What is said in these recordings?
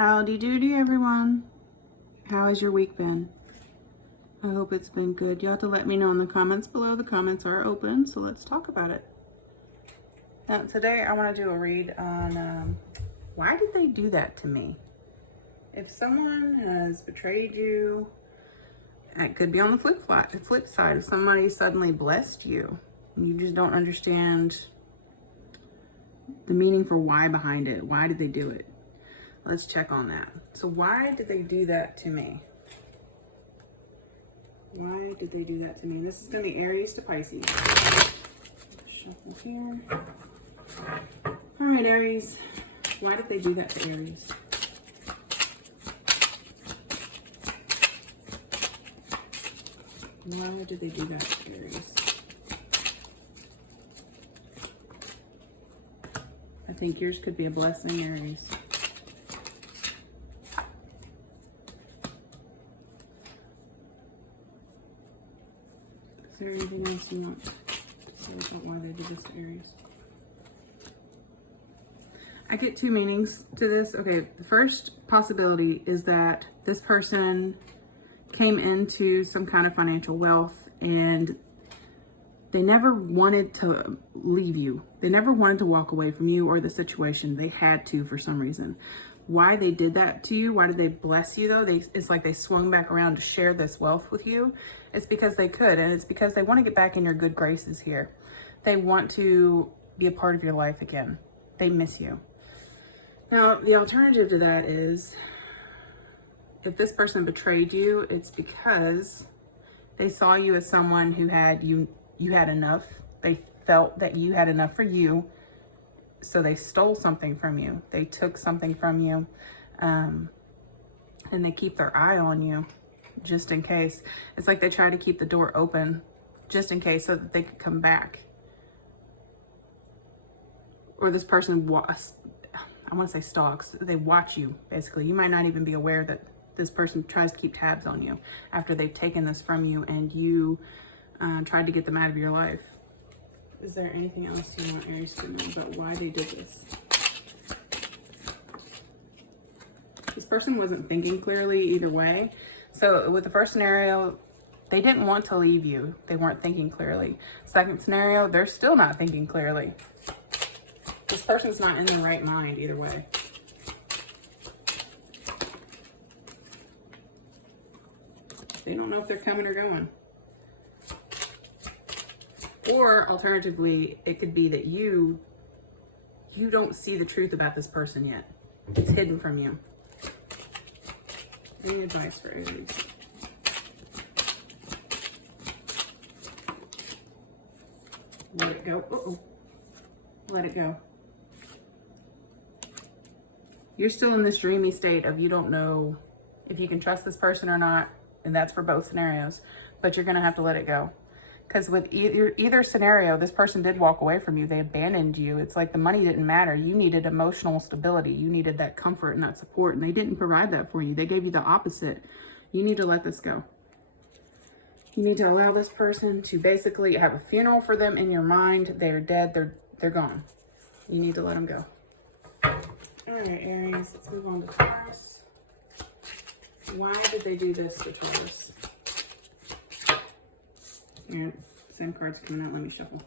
Howdy doody, everyone. How has your week been? I hope it's been good. You'll have to let me know in the comments below. The comments are open, so let's talk about it. Now, today I want to do a read on why did they do that to me? If someone has betrayed you, it could be on the flip side. If somebody suddenly blessed you, and you just don't understand the meaning for why behind it. Why did they do it? Let's check on that. So why did they do that to me? Why did they do that to me? This is going to be Aries to Pisces. Shuffle here. All right, Aries. Why did they do that to Aries? Why did they do that to Aries? I think yours could be a blessing, Aries. Is there anything else you want to say about why they did this to Aries? I get two meanings to this. Okay, the first possibility is that this person came into some kind of financial wealth and they never wanted to leave you. They never wanted to walk away from you or the situation. They had to for some reason. Why they did that to you, why did they bless you though? It's like they swung back around to share this wealth with you. It's because they could, and it's because they want to get back in your good graces here. They want to be a part of your life again. They miss you. Now, the alternative to that is, if this person betrayed you, it's because they saw you as someone who had you had enough. They felt that you had enough for you. So they stole something from you. They took something from you. And they keep their eye on you just in case. It's like they try to keep the door open just in case so that they could come back. Or this person, I want to say stalks. They watch you, basically. You might not even be aware that this person tries to keep tabs on you after they've taken this from you and you tried to get them out of your life. Is there anything else you want Aries to know about why they did this? This person wasn't thinking clearly either way. So with the first scenario, they didn't want to leave you. They weren't thinking clearly. Second scenario, they're still not thinking clearly. This person's not in the right mind either way. They don't know if they're coming or going. Or alternatively, it could be that you don't see the truth about this person yet. It's hidden from you. Any advice for Aries? Let it go. Uh-oh. Let it go. You're still in this dreamy state of you don't know if you can trust this person or not, and that's for both scenarios, but you're going to have to let it go. Because with either scenario, this person did walk away from you. They abandoned you. It's like the money didn't matter. You needed emotional stability. You needed that comfort and that support, and they didn't provide that for you. They gave you the opposite. You need to let this go. You need to allow this person to basically have a funeral for them in your mind. They're dead. They're gone. You need to let them go. All right, Aries, let's move on to Taurus. Why did they do this to Taurus? Yeah, same cards coming out. Let me shuffle.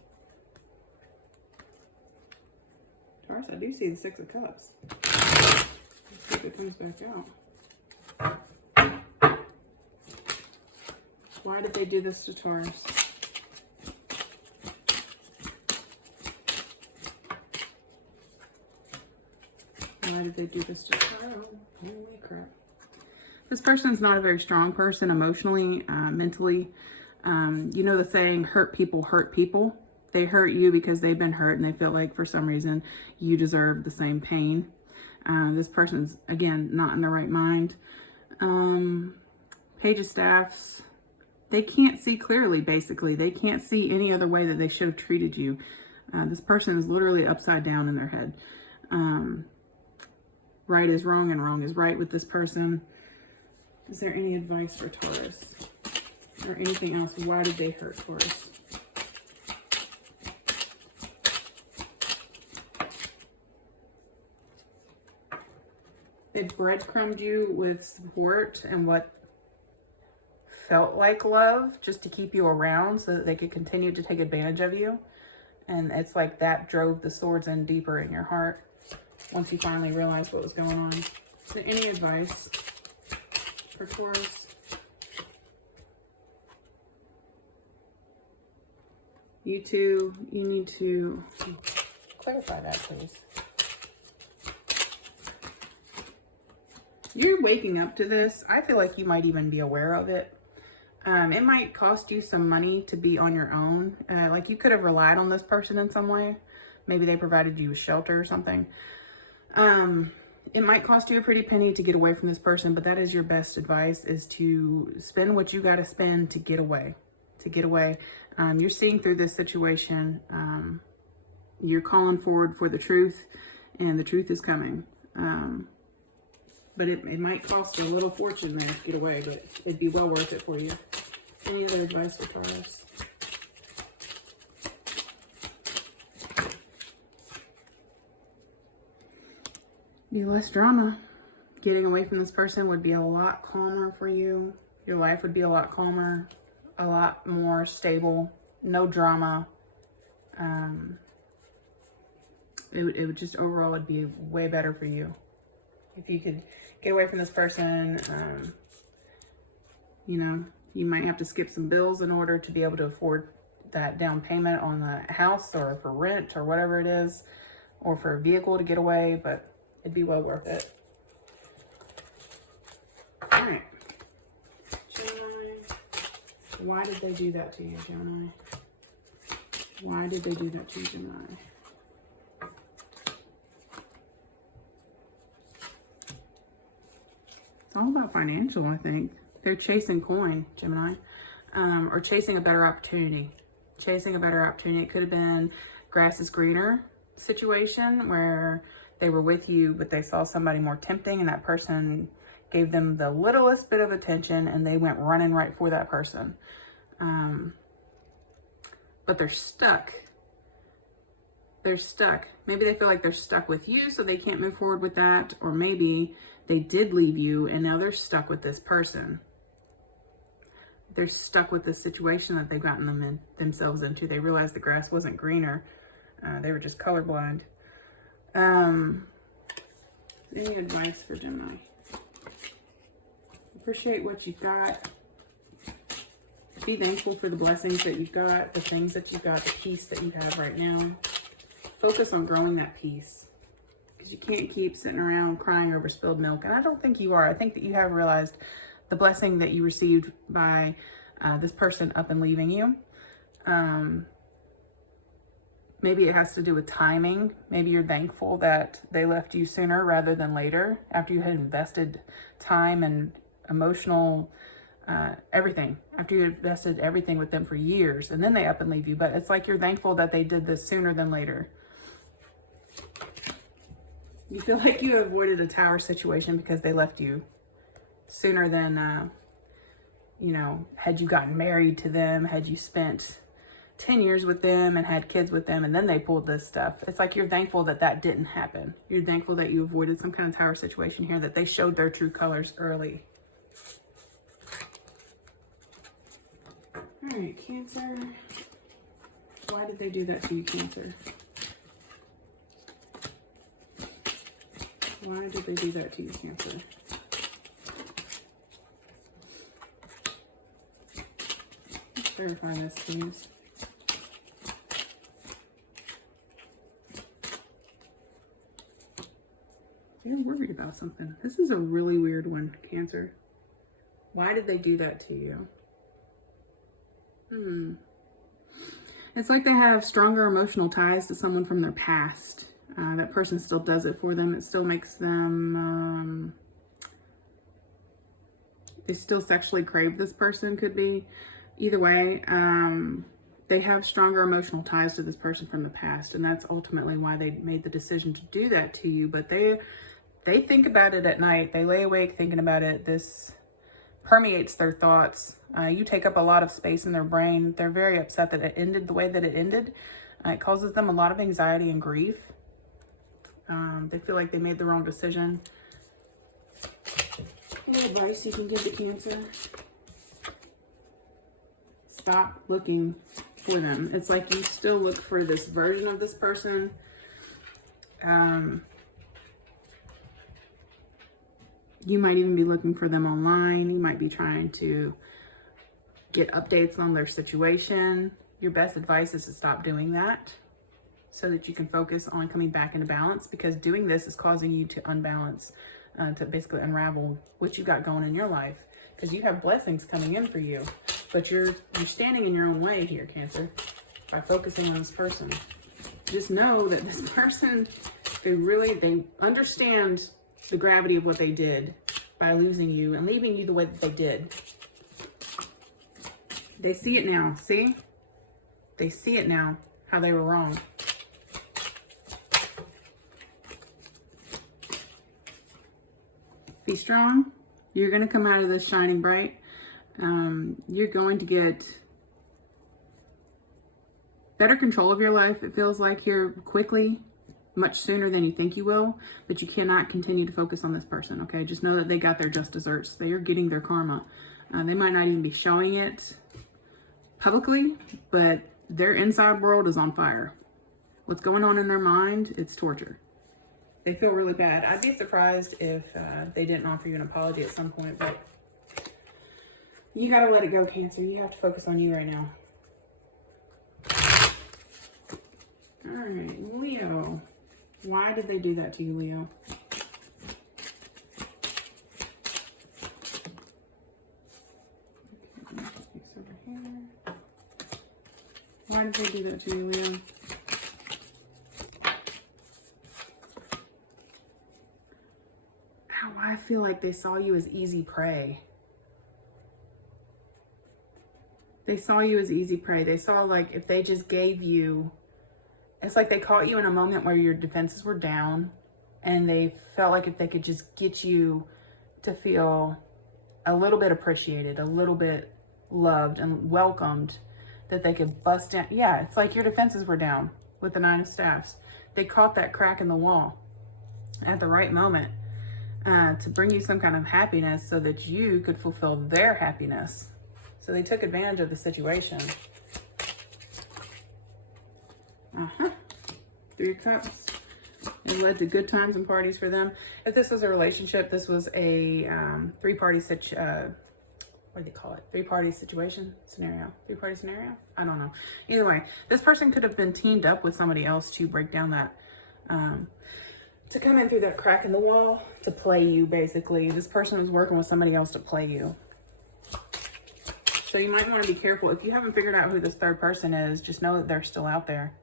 Taurus, I do see the Six of Cups. Let's see if it comes back out. Why did they do this to Taurus? Why did they do this to Taurus? Holy crap. This person's not a very strong person emotionally, mentally. You know the saying, hurt people hurt people. They hurt you because they've been hurt and they feel like for some reason you deserve the same pain. This person's, again, not in the right mind. Page of Staffs, they can't see clearly, basically. They can't see any other way that they should have treated you. This person is literally upside down in their head. Right is wrong and wrong is right with this person. Is there any advice for Taurus? Or anything else? Why did they hurt Taurus? They breadcrumbed you with support and what felt like love just to keep you around so that they could continue to take advantage of you. And it's like that drove the swords in deeper in your heart once you finally realized what was going on. So any advice for Taurus? You two, you need to clarify that, please. You're waking up to this. I feel like you might even be aware of it. It might cost you some money to be on your own. Like you could have relied on this person in some way. Maybe they provided you with shelter or something. It might cost you a pretty penny to get away from this person, but that is your best advice, is to spend what you got to spend to get away. You're seeing through this situation. You're calling forward for the truth, and the truth is coming. But it might cost a little fortune there to get away, but it'd be well worth it for you. Any other advice for Taurus? Be less drama. Getting away from this person would be a lot calmer for you. Your life would be a lot calmer, a lot more stable, no drama. It would just overall, it'd be way better for you. If you could get away from this person, you know, you might have to skip some bills in order to be able to afford that down payment on the house, or for rent or whatever it is, or for a vehicle to get away, but it'd be well worth it. All right. Gemini, why did they do that to you, Gemini? Why did they do that to you, Gemini? It's all about financial, I think. They're chasing coin, Gemini, or chasing a better opportunity. Chasing a better opportunity. It could have been grass is greener situation where they were with you, but they saw somebody more tempting, and that person gave them the littlest bit of attention, and they went running right for that person. But they're stuck. They're stuck. Maybe they feel like they're stuck with you, so they can't move forward with that. Or maybe they did leave you, and now they're stuck with this person. They're stuck with the situation that they've gotten themselves into. They realized the grass wasn't greener. They were just colorblind. Any advice for Gemini? Appreciate what you've got. Be thankful for the blessings that you've got, the things that you've got, the peace that you have right now. Focus on growing that peace, because you can't keep sitting around crying over spilled milk. And I don't think you are. I think that you have realized the blessing that you received by this person up and leaving you. Maybe it has to do with timing. Maybe you're thankful that they left you sooner rather than later, after you had invested time and emotional everything, after you invested everything with them for years, and then they up and leave you. But it's like you're thankful that they did this sooner than later. You feel like you avoided a tower situation because they left you sooner than, you know, had you gotten married to them, had you spent 10 years with them and had kids with them, and then they pulled this stuff. It's like you're thankful that that didn't happen. You're thankful that you avoided some kind of tower situation here, that they showed their true colors early. All right, Cancer. Why did they do that to you, Cancer? Why did they do that to you, Cancer? Let's verify this, please. They're worried about something. This is a really weird one, Cancer. Why did they do that to you? It's like they have stronger emotional ties to someone from their past. That person still does it for them. It still makes them, they still sexually crave this person, could be. Either way, they have stronger emotional ties to this person from the past, and that's ultimately why they made the decision to do that to you. But they think about it at night. They lay awake thinking about it. This permeates their thoughts. You take up a lot of space in their brain. They're very upset that it ended the way that it ended. It causes them a lot of anxiety and grief. They feel like they made the wrong decision. Any advice you can give the Cancer? Stop looking for them. It's like you still look for this version of this person. You might even be looking for them online. You might be trying to get updates on their situation. Your best advice is to stop doing that so that you can focus on coming back into balance, because doing this is causing you to unbalance, to basically unravel what you got going in your life, because you have blessings coming in for you, but you're standing in your own way here, Cancer, by focusing on this person. Just know that this person, they understand the gravity of what they did by losing you and leaving you the way that they did. They see it now. See? They see it now, how they were wrong. Be strong. You're going to come out of this shining bright. You're going to get better control of your life. It feels like here quickly, much sooner than you think you will, but you cannot continue to focus on this person, okay? Just know that they got their just desserts. They are getting their karma. They might not even be showing it publicly, but their inside world is on fire. What's going on in their mind, it's torture. They feel really bad. I'd be surprised if they didn't offer you an apology at some point, but you gotta let it go, Cancer. You have to focus on you right now. All right, Leo. Why did they do that to you, Leo? Why did they do that to you, Leo? Ow, I feel like they saw you as easy prey. They saw you as easy prey. They saw, like, if they just gave you... It's like they caught you in a moment where your defenses were down, and they felt like if they could just get you to feel a little bit appreciated, a little bit loved and welcomed, that they could bust down. Yeah, it's like your defenses were down with the Nine of Staffs. They caught that crack in the wall at the right moment to bring you some kind of happiness so that you could fulfill their happiness. So they took advantage of the situation. Three of Cups. It led to good times and parties for them. If this was a relationship, this was a three-party situation. What do they call it? Three-party situation? Scenario? Three-party scenario? I don't know. Either way, this person could have been teamed up with somebody else to break down that, to come in through that crack in the wall, to play you, basically. This person was working with somebody else to play you. So you might want to be careful. If you haven't figured out who this third person is, just know that they're still out there.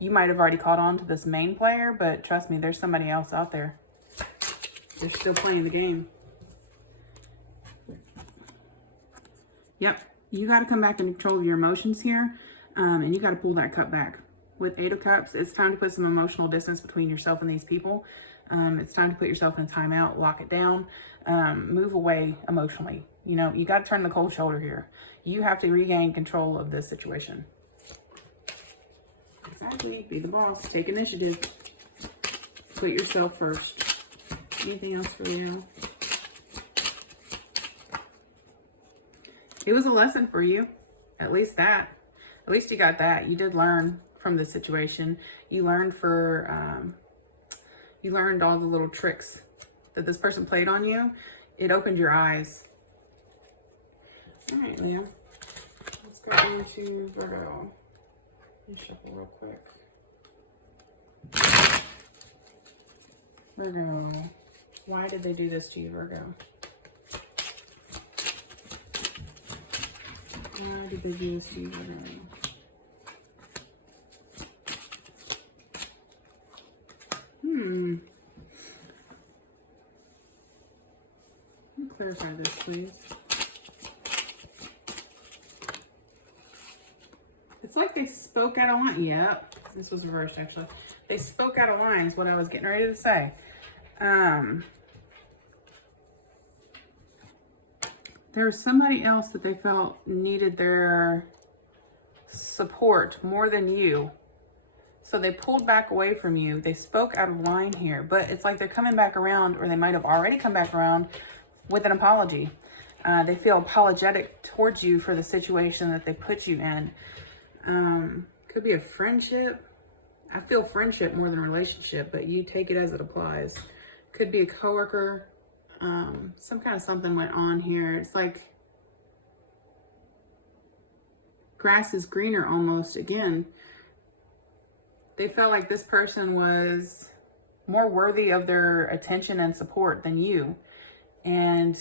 You might have already caught on to this main player, but trust me, there's somebody else out there. They're still playing the game. Yep, you got to come back in control of your emotions here, and you got to pull that cup back. With Eight of Cups, it's time to put some emotional distance between yourself and these people. It's time to put yourself in a timeout, lock it down, move away emotionally. You know, you got to turn the cold shoulder here. You have to regain control of this situation. Exactly. Be the boss. Take initiative. Put yourself first. Anything else for Leo? It was a lesson for you. At least that. At least you got that. You did learn from this situation. You learned you learned all the little tricks that this person played on you. It opened your eyes. All right, Leo. Let's go into Virgo. Let me shuffle real quick. Virgo. Why did they do this to you, Virgo? Why did they do this to you, Virgo? Let me clarify this, please. It's like they spoke out of line. Yep, this was reversed, actually. They spoke out of line is what I was getting ready to say. There was somebody else that they felt needed their support more than you. So they pulled back away from you. They spoke out of line here, but it's like they're coming back around, or they might have already come back around with an apology. They feel apologetic towards you for the situation that they put you in. Could be a friendship. I feel friendship more than relationship, but you take it as it applies. Could be a coworker. Some kind of something went on here. It's like grass is greener almost. Again, they felt like this person was more worthy of their attention and support than you. And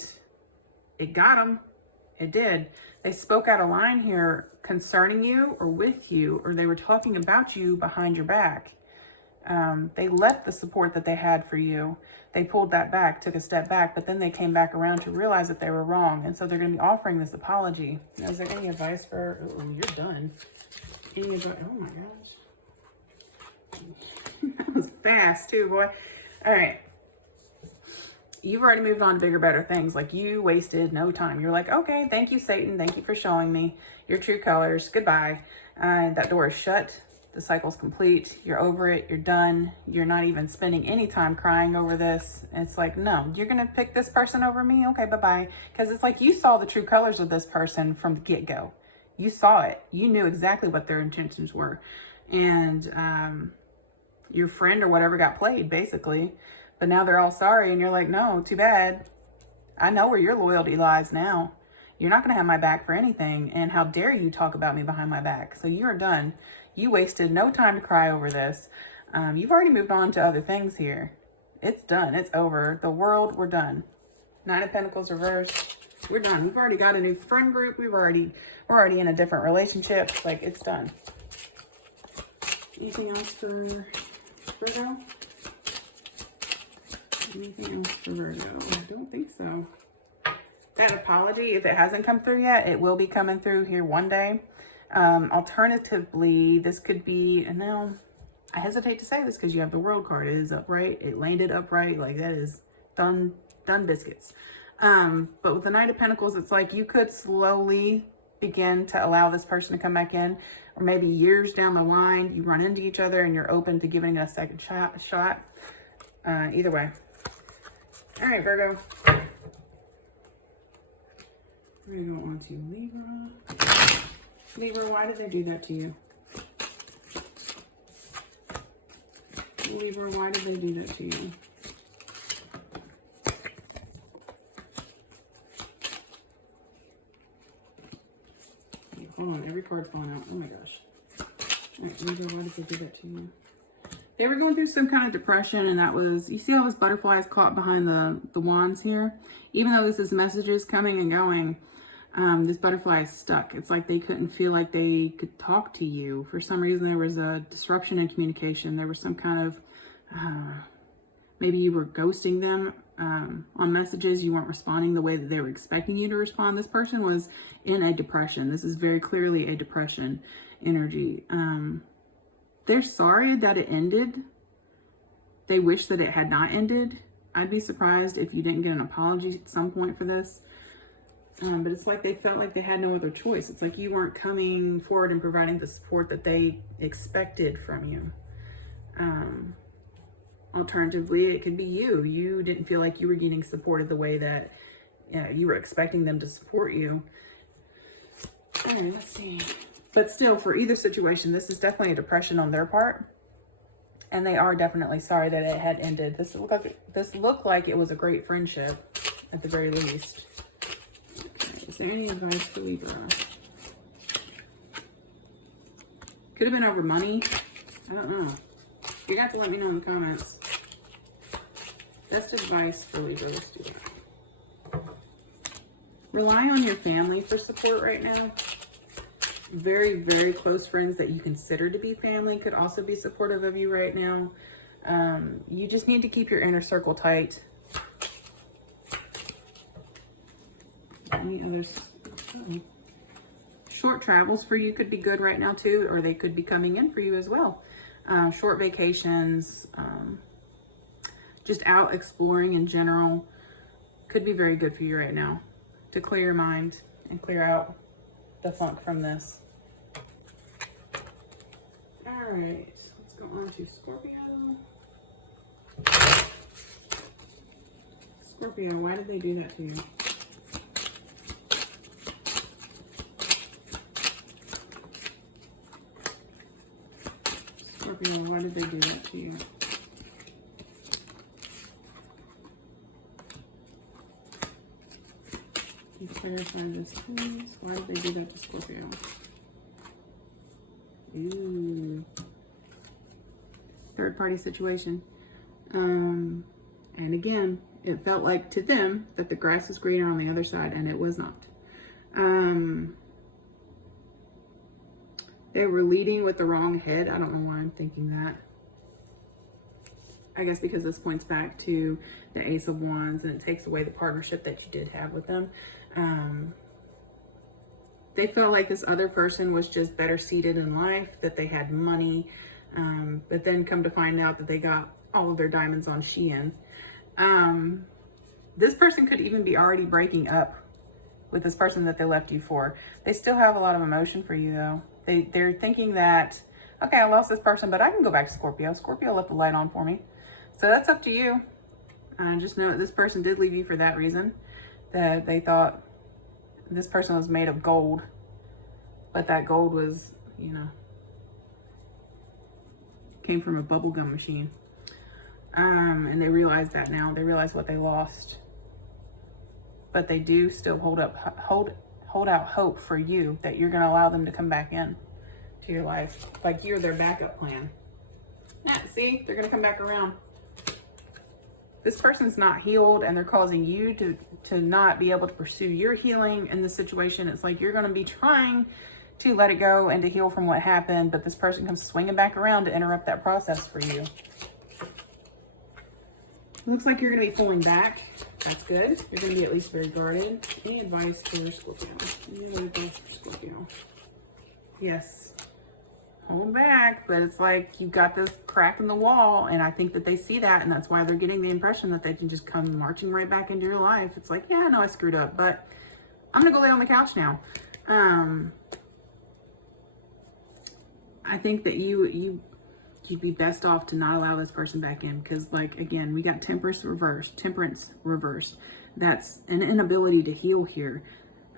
it got them. It did. They spoke out of line here concerning you or with you, or they were talking about you behind your back. They left the support that they had for you. They pulled that back, took a step back, but then they came back around to realize that they were wrong. And so they're going to be offering this apology. Now, is there any advice for, oh, you're done. Any advice? Oh my gosh. That was fast too, boy. All right. You've already moved on to bigger, better things. Like, you wasted no time. You're like, okay, thank you, Satan. Thank you for showing me your true colors. Goodbye. That door is shut. The cycle's complete. You're over it. You're done. You're not even spending any time crying over this. It's like, no, you're going to pick this person over me? Okay, bye-bye. Because it's like you saw the true colors of this person from the get-go. You saw it. You knew exactly what their intentions were. And your friend or whatever got played, basically. But now they're all sorry, and you're like, no, too bad. I know where your loyalty lies now. You're not going to have my back for anything, and how dare you talk about me behind my back. So you're done. You wasted no time to cry over this. You've already moved on to other things here. It's done. It's over. The world, we're done. Nine of Pentacles reversed. We're done. We've already got a new friend group. We're already in a different relationship. Like, it's done. Anything else for Virgo? Anything else for Virgo? I don't think so. That apology, if it hasn't come through yet, it will be coming through here one day. Alternatively, this could be, and now I hesitate to say this because you have the World card. It is upright. It landed upright. Like, that is done biscuits. But with the Knight of Pentacles, it's like you could slowly begin to allow this person to come back in, or maybe years down the line, you run into each other and you're open to giving it a second shot. Either way. All right, Virgo. Virgo wants you, Libra. Libra, why did they do that to you? Libra, why did they do that to you? Hold on, every card's falling out. Oh my gosh. All right, Libra, why did they do that to you? They were going through some kind of depression, and that was, you see how this butterfly is caught behind the wands here? Even though this is messages coming and going, this butterfly is stuck. It's like they couldn't feel like they could talk to you. For some reason, there was a disruption in communication. There was some kind of, maybe you were ghosting them on messages. You weren't responding the way that they were expecting you to respond. This person was in a depression. This is very clearly a depression energy. They're sorry that it ended. They wish that it had not ended. I'd be surprised if you didn't get an apology at some point for this. But it's like they felt like they had no other choice. It's like you weren't coming forward and providing the support that they expected from you. Alternatively, it could be you. You didn't feel like you were getting supported the way that you were expecting them to support you. All right, let's see. But still, for either situation, this is definitely a depression on their part. And they are definitely sorry that it had ended. This looked like it was a great friendship, at the very least. Okay, is there any advice for Libra? Could have been over money. I don't know. You got to let me know in the comments. Best advice for Libra. Let's do that. Rely on your family for support right now. Very, very close friends that you consider to be family could also be supportive of you right now. You just need to keep your inner circle tight. Any others? Short travels for you could be good right now too, or they could be coming in for you as well. Short vacations, just out exploring in general could be very good for you right now to clear your mind and clear out the funk from this. All right, let's go on to Scorpio. Scorpio, why did they do that to you? Scorpio, why did they do that to you? Can you clarify this, please? Why did they do that to Scorpio? Ooh. Third party situation. And again, it felt like to them that the grass was greener on the other side, and it was not. They were leading with the wrong head. I don't know why I'm thinking that. I guess because this points back to the Ace of Wands, and it takes away the partnership that you did have with them. They felt like this other person was just better seated in life, that they had money, but then come to find out that they got all of their diamonds on Shein. This person could even be already breaking up with this person that they left you for. They still have a lot of emotion for you though. They're thinking that, okay, I lost this person, but I can go back to Scorpio. Scorpio left the light on for me. So that's up to you. Just know that this person did leave you for that reason, that they thought this person was made of gold, but that gold was, you know, came from a bubblegum machine. And they realize that now. They realize what they lost. But they do still hold out hope for you that you're going to allow them to come back in to your life. Like you're their backup plan. Yeah, see, they're going to come back around. This person's not healed, and they're causing you to not be able to pursue your healing in this situation. It's like you're going to be trying to let it go and to heal from what happened, but this person comes swinging back around to interrupt that process for you. Looks like you're going to be pulling back. That's good. You're going to be at least very guarded. Any advice for Scorpio? Any other advice for Scorpio? Yes. Hold back, but it's like you got this crack in the wall, and I think that they see that, and that's why they're getting the impression that they can just come marching right back into your life. It's like, yeah, I know I screwed up, but I'm going to go lay on the couch now. I think that you'd be best off to not allow this person back in, because, like, again, we got temperance reversed. That's an inability to heal here.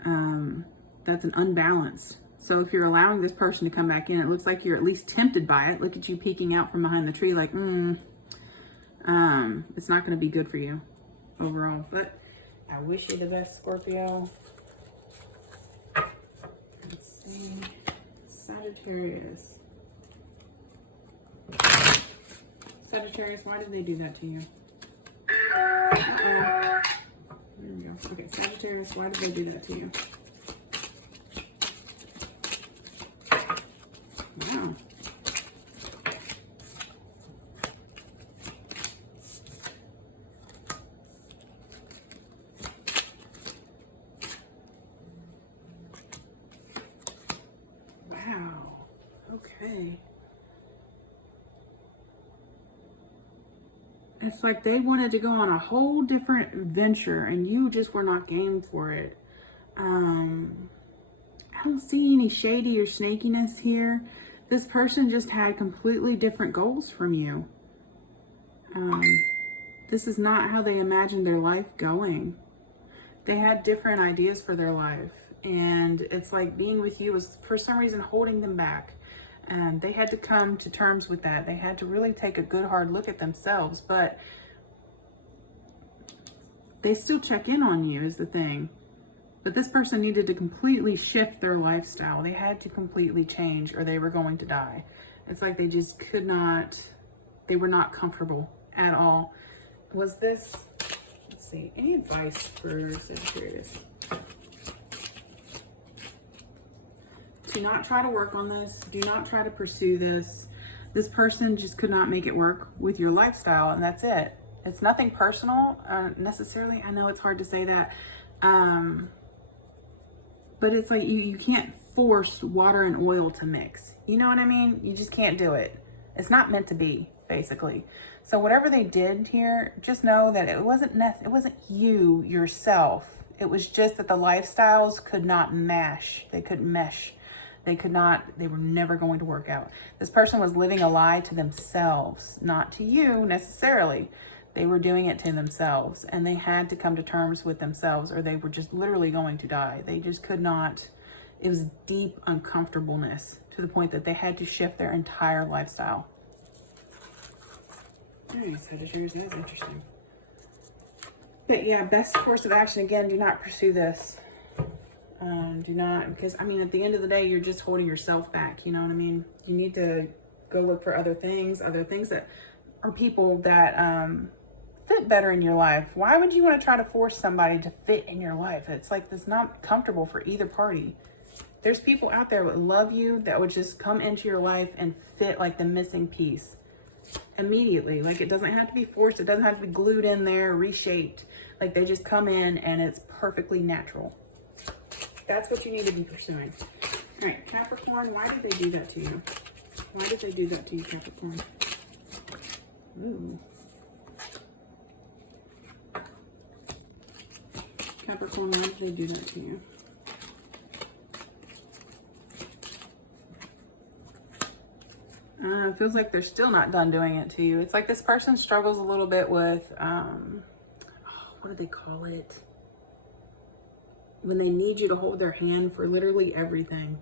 That's an unbalance. So if you're allowing this person to come back in, it looks like you're at least tempted by it. Look at you peeking out from behind the tree like, it's not going to be good for you overall. But I wish you the best, Scorpio. Let's see. Sagittarius. Sagittarius, why did they do that to you? Uh-oh. There we go. Okay, Sagittarius, why did they do that to you? Wow. Wow. Okay. It's like they wanted to go on a whole different venture and you just were not game for it. I don't see any shady or snakiness here. This person just had completely different goals from you. This is not how they imagined their life going. They had different ideas for their life. And it's like being with you was for some reason holding them back. And they had to come to terms with that. They had to really take a good hard look at themselves. But they still check in on you is the thing. But this person needed to completely shift their lifestyle. They had to completely change or they were going to die. It's like they just could not, they were not comfortable at all. Was this, let's see, any advice for Sagittarius? Do not try to work on this. Do not try to pursue this. This person just could not make it work with your lifestyle, and that's it. It's nothing personal necessarily. I know it's hard to say that. But it's like you can't force water and oil to mix. You know what I mean? You just can't do it. It's not meant to be, basically. So whatever they did here, just know that it wasn't you yourself. It was just that the lifestyles could not mesh. They couldn't mesh. They were never going to work out. This person was living a lie to themselves, not to you necessarily. They were doing it to themselves, and they had to come to terms with themselves, or they were just literally going to die. They just could not. It was deep uncomfortableness to the point that they had to shift their entire lifestyle. All right, Sagittarius, that's interesting. But yeah, best course of action, again, do not pursue this. Do not, because I mean, at the end of the day, you're just holding yourself back. You know what I mean? You need to go look for other things that are people that fit better in your life. Why would you want to try to force somebody to fit in your life? It's like, it's not comfortable for either party. There's people out there that love you that would just come into your life and fit like the missing piece immediately. Like, it doesn't have to be forced. It doesn't have to be glued in there, reshaped. Like, they just come in and it's perfectly natural. That's what you need to be pursuing. All right, Capricorn, why did they do that to you? Why did they do that to you, Capricorn? Ooh. Capricorn, why did they do that to you? It feels like they're still not done doing it to you. It's like this person struggles a little bit with, what do they call it? When they need you to hold their hand for literally everything.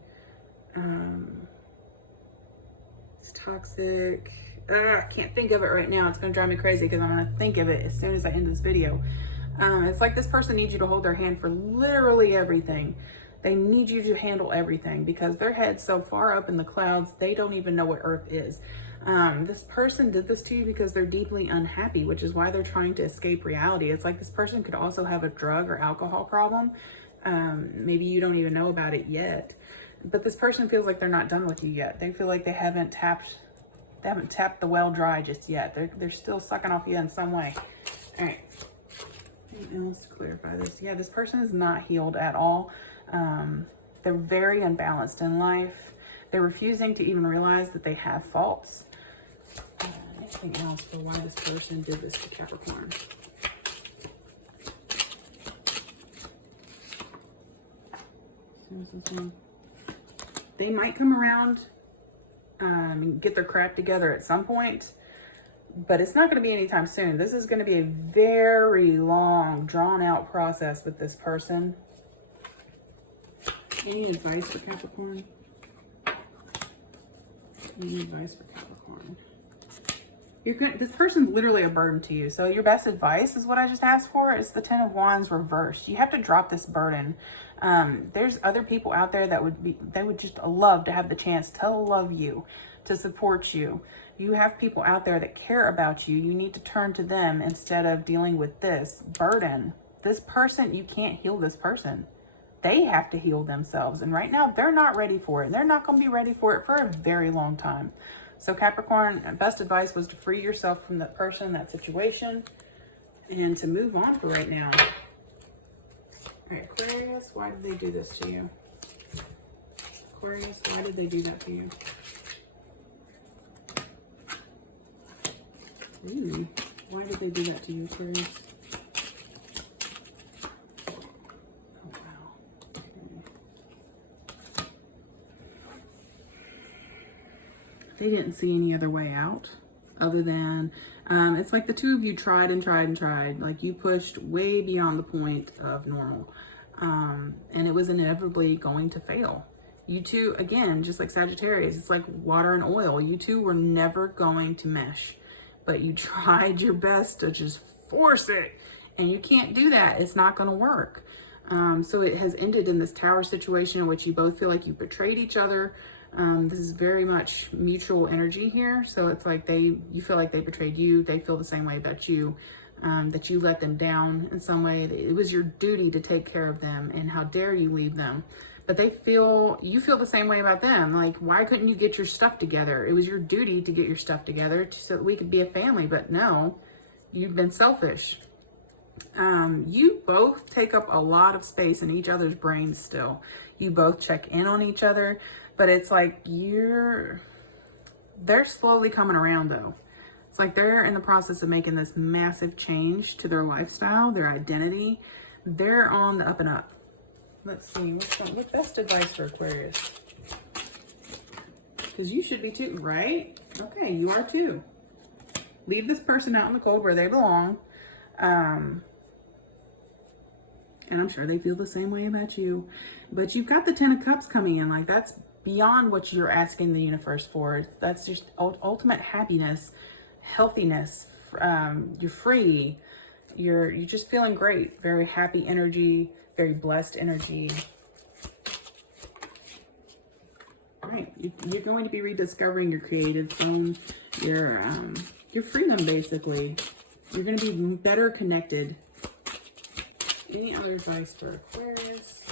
It's toxic. I can't think of it right now. It's going to drive me crazy because I'm going to think of it as soon as I end this video. It's like this person needs you to hold their hand for literally everything. They need you to handle everything because their head's so far up in the clouds, they don't even know what Earth is. This person did this to you because they're deeply unhappy, which is why they're trying to escape reality. It's like this person could also have a drug or alcohol problem. Maybe you don't even know about it yet, but this person feels like they're not done with you yet. They feel like they haven't tapped the well dry just yet. They're still sucking off you in some way. All right. Anything else to clarify this? Yeah, this person is not healed at all. They're very unbalanced in life. They're refusing to even realize that they have faults. Anything else for why this person did this to Capricorn? They might come around and get their crap together at some point, but it's not going to be anytime soon. This is going to be a very long, drawn-out process with this person. Any advice for Capricorn? Any advice for Capricorn? This person's literally a burden to you. So your best advice is what I just asked for. Is the Ten of Wands reversed. You have to drop this burden. There's other people out there that they would just love to have the chance to love you, to support you. You have people out there that care about you. You need to turn to them instead of dealing with this burden. This person, you can't heal this person. They have to heal themselves. And right now, they're not ready for it. They're not going to be ready for it for a very long time. So Capricorn, best advice was to free yourself from that person, that situation, and to move on for right now. All right, Aquarius, why did they do this to you? Aquarius, why did they do that to you? Ooh, why did they do that to you, Aquarius? They didn't see any other way out other than, it's like the two of you tried and tried and tried. Like, you pushed way beyond the point of normal. And it was inevitably going to fail. You two, again, just like Sagittarius, it's like water and oil. You two were never going to mesh, but you tried your best to just force it. And you can't do that. It's not going to work. So it has ended in this tower situation in which you both feel like you betrayed each other. This is very much mutual energy here. So it's like you feel like they betrayed you. They feel the same way about you, that you let them down in some way. It was your duty to take care of them, and how dare you leave them. But you feel the same way about them. Like, why couldn't you get your stuff together? It was your duty to get your stuff together so that we could be a family. But no, you've been selfish. You both take up a lot of space in each other's brains still. You both check in on each other. But it's like they're slowly coming around though. It's like they're in the process of making this massive change to their lifestyle, their identity. They're on the up and up. Let's see, what's best advice for Aquarius? Because you should be too, right? Okay, you are too. Leave this person out in the cold where they belong. And I'm sure they feel the same way about you. But you've got the 10 of Cups coming in. Like, that's beyond what you're asking the universe for. That's just ultimate happiness, healthiness. You're free. You're just feeling great. Very happy energy, very blessed energy. All right, you're going to be rediscovering your creative zone, your freedom, basically. You're going to be better connected. Any other advice for Aquarius?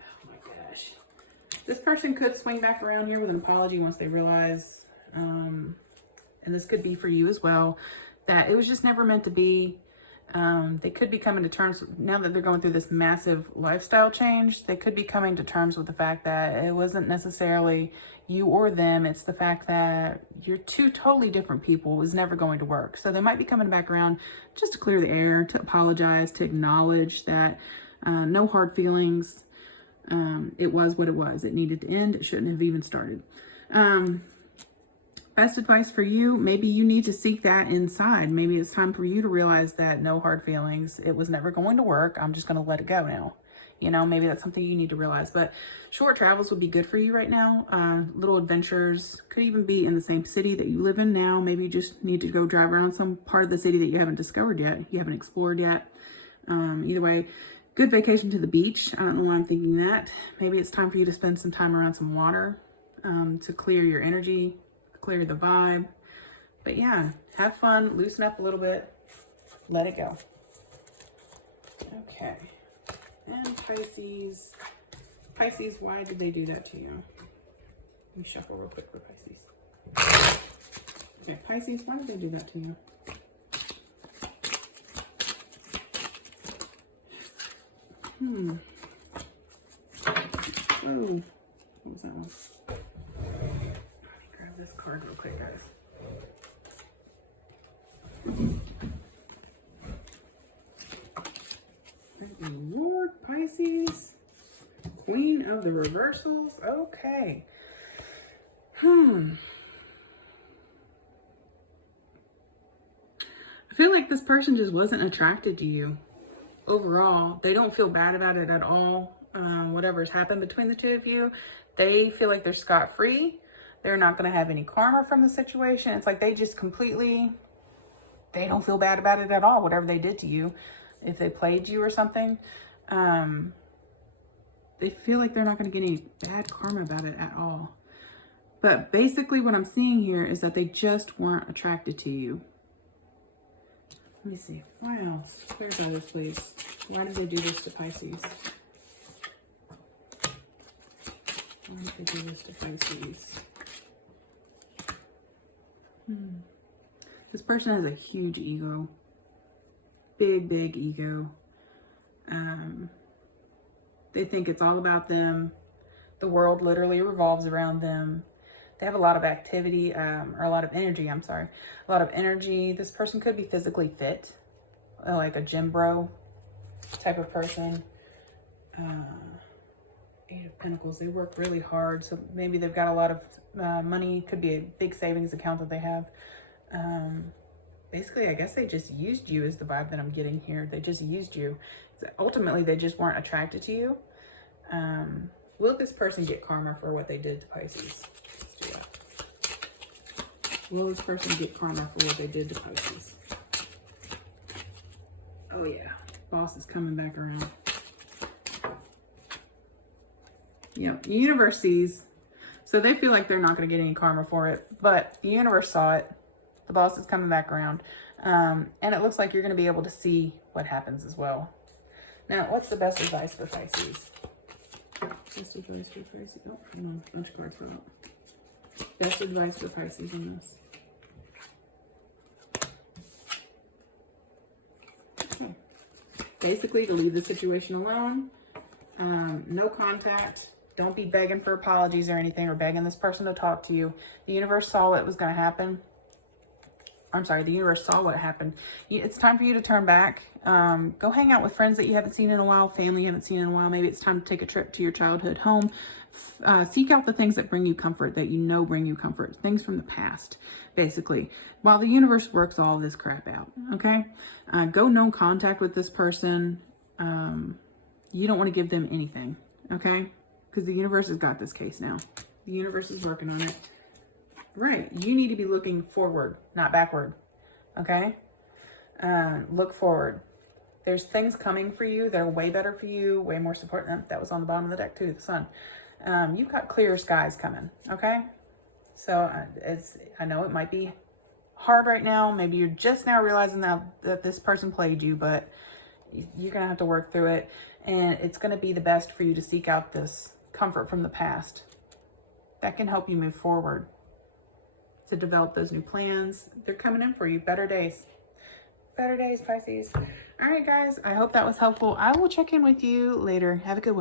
Oh my gosh. This person could swing back around here with an apology once they realize, and this could be for you as well, that it was just never meant to be. They could be coming to terms, now that they're going through this massive lifestyle change, they could be coming to terms with the fact that it wasn't necessarily you or them. It's the fact that you're two totally different people. It was never going to work. So they might be coming back around just to clear the air, to apologize, to acknowledge that no hard feelings. It was what it was. It needed to end. It shouldn't have even started. Best advice for you, maybe you need to seek that inside. Maybe it's time for you to realize that no hard feelings. It was never going to work. I'm just going to let it go now. You know, maybe that's something you need to realize. But short travels would be good for you right now. Little adventures, could even be in the same city that you live in now. Maybe you just need to go drive around some part of the city that you haven't discovered yet. You haven't explored yet. Either way, good vacation to the beach. I don't know why I'm thinking that. Maybe it's time for you to spend some time around some water to clear your energy, clear the vibe. But yeah, have fun, loosen up a little bit, let it go. Okay. And Pisces. Pisces, why did they do that to you? Let me shuffle real quick for Pisces. Okay, Pisces, why did they do that to you? Oh, what was that one? Grab this card real quick, guys. Lord, Pisces, Queen of the Reversals. Okay. I feel like this person just wasn't attracted to you overall. They don't feel bad about it at all. Whatever's happened between the two of you, they feel like they're scot-free. They're not going to have any karma from the situation. It's like they just completely, they don't feel bad about it at all, whatever they did to you. If they played you or something, they feel like they're not going to get any bad karma about it at all. But basically what I'm seeing here is that they just weren't attracted to you. Let me see. Why else? Clarify this, please. Why did they do this to Pisces? Why did they do this to Pisces? This person has a huge ego. Big ego. They think it's all about them. The world literally revolves around them. They have a lot of activity, or a lot of energy, I'm sorry. A lot of energy. This person could be physically fit, like a gym bro type of person. Eight of Pentacles. They work really hard, so maybe they've got a lot of money. Could be a big savings account that they have. Basically, I guess they just used you is the vibe that I'm getting here. They just used you. Ultimately, they just weren't attracted to you. Will this person get karma for what they did to Pisces? Let's do that. Will this person get karma for what they did to Pisces? Oh yeah, boss is coming back around. Yep, the universe sees. So they feel like they're not going to get any karma for it, but the universe saw it. The boss is coming back around. And it looks like you're going to be able to see what happens as well. Now, what's the best advice for Pisces? Best advice for Pisces. Oh, hold on. A bunch of cards fell out. Best advice for Pisces on this. Okay. Basically, to leave the situation alone. No contact. Don't be begging for apologies or anything, or begging this person to talk to you. The universe saw what was going to happen. I'm sorry, the universe saw what happened. It's time for you to turn back. Go hang out with friends that you haven't seen in a while, family you haven't seen in a while. Maybe it's time to take a trip to your childhood home, Seek out the things that bring you comfort, that you know bring you comfort, things from the past, basically, while the universe works all this crap out, okay? Go no contact with this person. You don't want to give them anything, okay? Because the universe has got this case now. The universe is working on it. Right, you need to be looking forward, not backward, okay? Look forward. There's things coming for you. They're way better for you, way more support. That was on the bottom of the deck too, the sun. You've got clear skies coming, okay? So I know it might be hard right now. Maybe you're just now realizing that this person played you, but you're going to have to work through it. And it's going to be the best for you to seek out this comfort from the past. That can help you move forward, to develop those new plans. They're coming in for you. Better days. Better days, Pisces. All right, guys. I hope that was helpful. I will check in with you later. Have a good one.